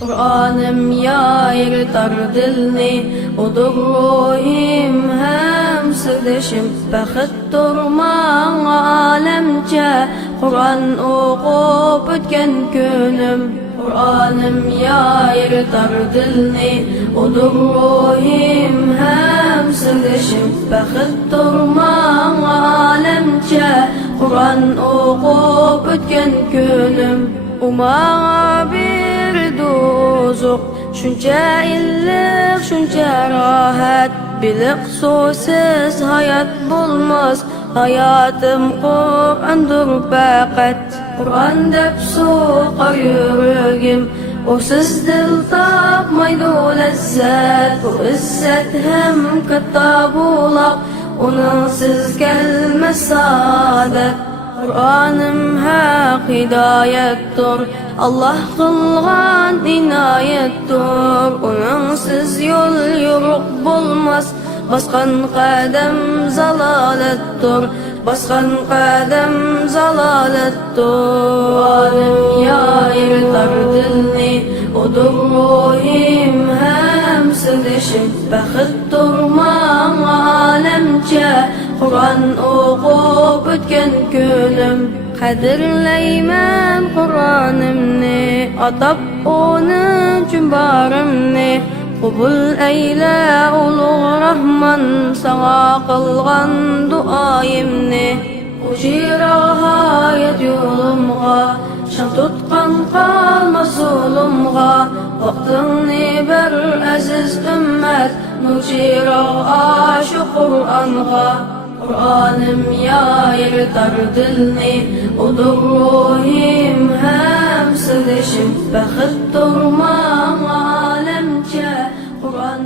Kur'an'ım yayırtar dilni, odur ruhim hem sırdaşım. Bəxit durman alemce, Kur'an okup ötken günüm. Kur'an'ım yayırtar dilni, odur ruhim hem sırdaşım. Bəxit durman alemce, Kur'an okup ötken günüm. Umağa bir dozuk, şunca illik, şunca rahat. Bilik susiz hayat bulmaz, hayatım Kur'an'dır faqat. Kur'an dep soqar yüreğim, o siz dil tapmaydı lezzet. Bu izzet hem katta bulaq, onun siz gelmez saadet. Kur'an'ım haq hidayettir, Allah kılgan inayettir. Onunsiz yol yürük bulmaz, baskan kadem zalalettir, baskan kadem zalalettir. Kur'an'ım yayırtar dilni, odur ruhim hem sırdaşım. Bəxit durman alemce, Kur'an okup ötken günüm. Kadirleymen Kur'an'ımni, atab onun cümbarımni. Kubul eyle ulu Rahman, sana kılgan duayımni. Uçira hayat yolumga, şan tutkan kalmaz zulumga. Vaktini ber aziz ümmet, nuçira aşık Kur'an'a. Kur'an'ım yayırtar dilni, odur ruhim hem sırdaşım. Bəxit durman alemce, Kur'an